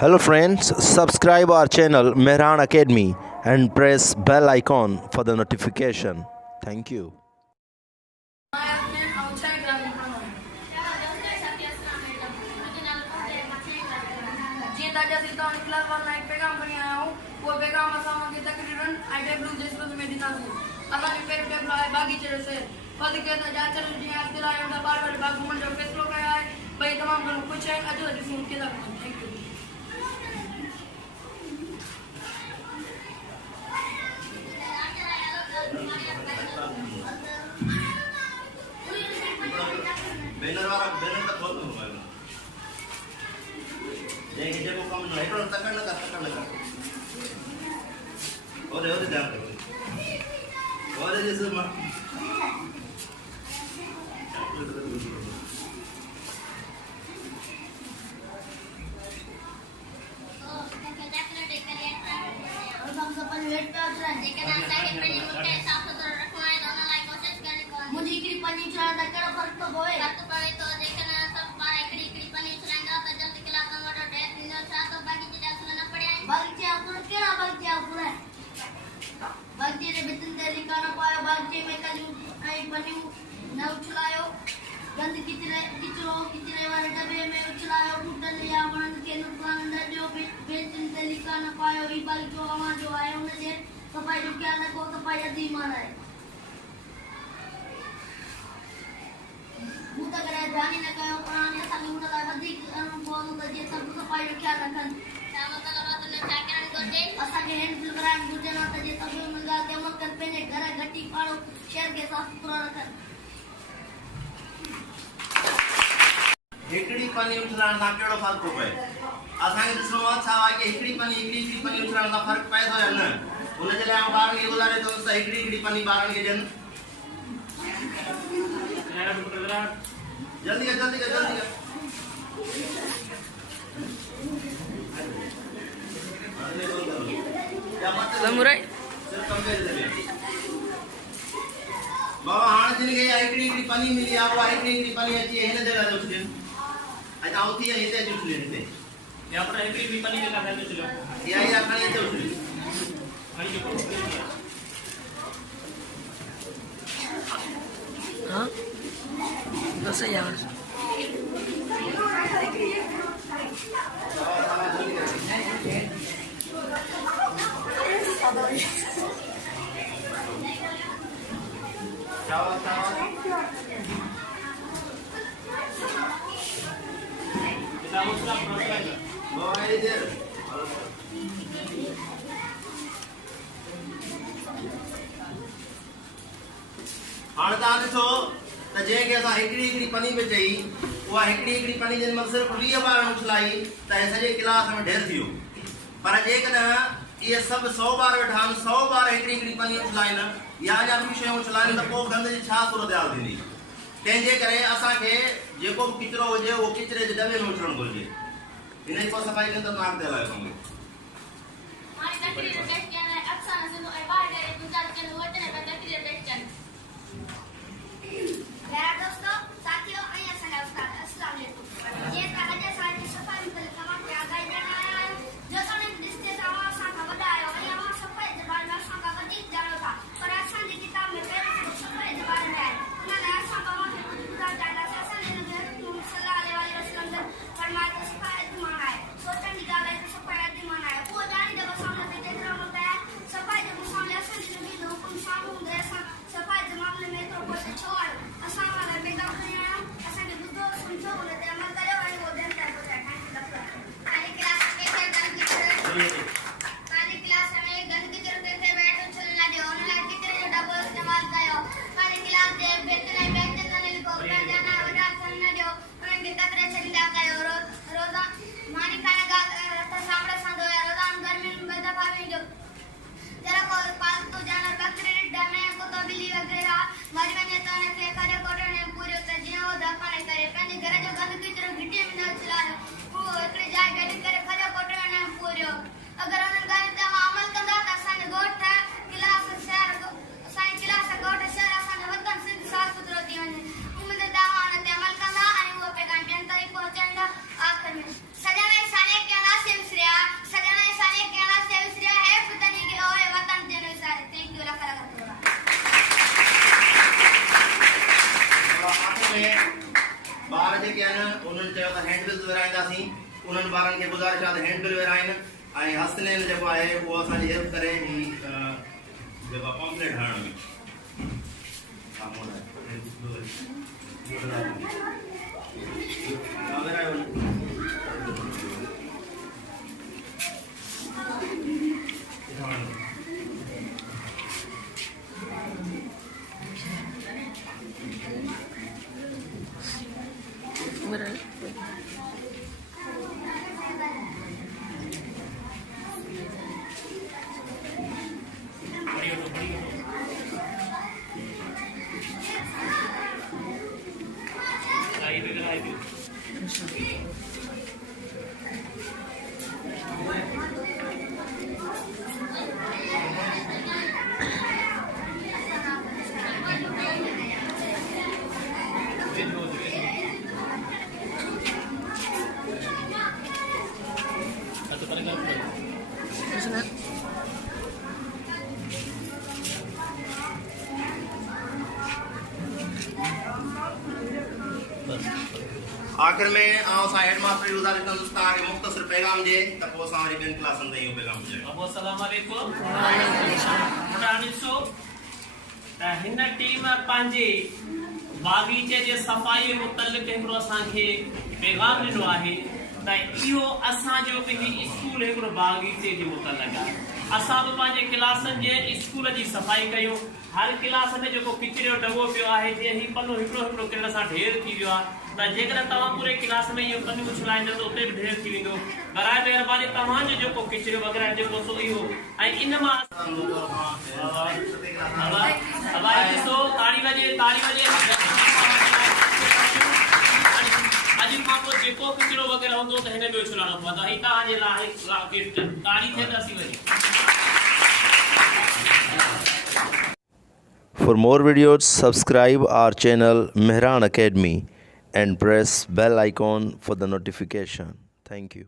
Hello friends, subscribe our channel Mehran Academy and press bell icon for the notification. Thank you. Banner का खोल दो mobile में ये को कम लाइट और तक लगा और ध्यान रखो और जैसे मुझे इकड़ी पनी चढ़ाता केड़ा फर्क तो होए फर्क पड़े तो देखना सब पाए इकड़ी पनी चढ़ाता तो जल्दी क्लास में वडो डेट न था तो बाकी चीज सुनना पड़े बाकी आपको केड़ा बाकी आपको है बाकी रे बितन दे लिखाना पाया बाकी में कल आई पनी न उछलायो गंद किचरे वाले डब्बे में उछलायो टूटन या वंद के नुकसान न जो बितन दे लिखाना पायो ई बाल जो वहां जो आए उन्हें सफाई जो क्या न को सफाई अधी माना है मुदा करे जानी न कयो पुराने साल मुदा ला वधिक अनुभव तो जे सब सफाई जो ख्याल रखन ता मतलब बात ने क्या करन गोटे असा के हैंड फिल करान गुजे न त जे सब मिला के मत कर पहले घर घटी पाड़ो शहर के साफ सुथरा रखन हिकड़ी पानी उछलाण सा केड़ो फर्क पए असा के दिसणो अच्छा आ के हिकड़ी पानी उछलाण सा फर्क पए तो या न उन जे लाए बार के गुजारे तो हिकड़ी पानी बारन के जन जल्दी कर समुराई बाबा हां दिन के हिकड़ी पानी मिली आ वो हिकड़ी पानी अच्छी है न जगह दोस्त दिन आज आउती है इते जुट लेते यहां पर हिकड़ी पानी के का चलो या खाली तो हाँ 10,000 हाणे तव्हां ॾिसो त जंहिंखे असां हिकिड़ी पनी में चई उहा हिकिड़ी पनी जिन महिल सिर्फ़ु 20 बार उछलाई त सॼे क्लास में ढेर थी वियो पर जेकॾहिं इहे सभु 100 बार वेठा आहिनि 100 बार हिकिड़ी पनी उछलाइनि या अञा ॿियूं शयूं उछलाइनि त पोइ गंद जी छा सूरत हाल थींदी तंहिंजे करे असांखे जेको बि किचिरो हुजे उहो किचिरे जे दॿे में उछलणु घुरिजे हिन जी पोइ सफ़ाई कनि त नाक ते हलायो कमु हमारी तकरीर टेस्ट किया है अक्सर से तो बाहर गए गुजरात के होते हैं पर तकरीर टेस्ट कर मेरा दोस्तों साथियों आइए सलाम उस्ताद अस्सलाम वालेकुम ये कागज साथ सफाई में तमाम क्या गाइड करना है जो तो ने दिसते था सा का बड़ा है और यहां सफाई के बारे में सा का अधिक जानो था पर आसान की किताब में पहले से सफाई के बारे में है उन्होंने ऐसा कहा कि पूरा डाटा से आसान ने तुम सल्लल्लाहु अलैहि वसल्लम फरमाया कि सफाई अधमाना है सोचने की गाल है कि सफाई अधमाना है वो जानी जब सामने देख रहा होता है सफाई जब सामने आसान ने भी हुक्म उन्हनि ॿारनि खे गुज़ारिश आहे त हैंडबिल विराइनि ऐं हसनैन जेको आहे उहो असांजी हेल्प करे ही जेको आहे पॉम्पलेट हणण में आखिर में असां हेडमास्टर जी गुज़ारिश कंदुसि तव्हांखे मुख़्तसिर पैगाम ॾिए त पोइ असां वरी ॿियनि क्लासनि ताईं इहो पैगाम ॿुधायूं। अस्सलाम वालेकुम। ॾिसो त हिन टीम पंहिंजे बाग़ीचे जे सफ़ाई मुतलिक़ हिकिड़ो असांखे पैगाम ॾिनो आहे त इहो असांजो बि स्कूल हिकिड़ो बाग़ीचे जे मुतलिक़ आहे। असां बि पंहिंजे क्लासनि जे स्कूल जी सफ़ाई कयूं। हर क्लास में जेको किचिरे जो दॿो पियो आहे जीअं हीउ पनो हिकिड़ो हिकिड़ो किरण सां ढेर थी वियो आहे त जेकॾहिं तव्हां पूरे क्लास में इहो पनियूं उछलाईंदो त उते बि ढेर थी वेंदो। बराए महिरबानी तव्हांजो जेको किचिरो वग़ैरह जेको सो इहो ऐं इन मां ॾिसो ताड़ी वॼे अॼु खां पोइ जेको किचिरो वग़ैरह हूंदो त हिन में उछलाइणो पवंदो। हीउ तव्हांजे लाइ गिफ्ट ताड़ी थिए त असीं worry For more videos, subscribe our channel Mehran Academy and press bell icon for the notification. Thank you.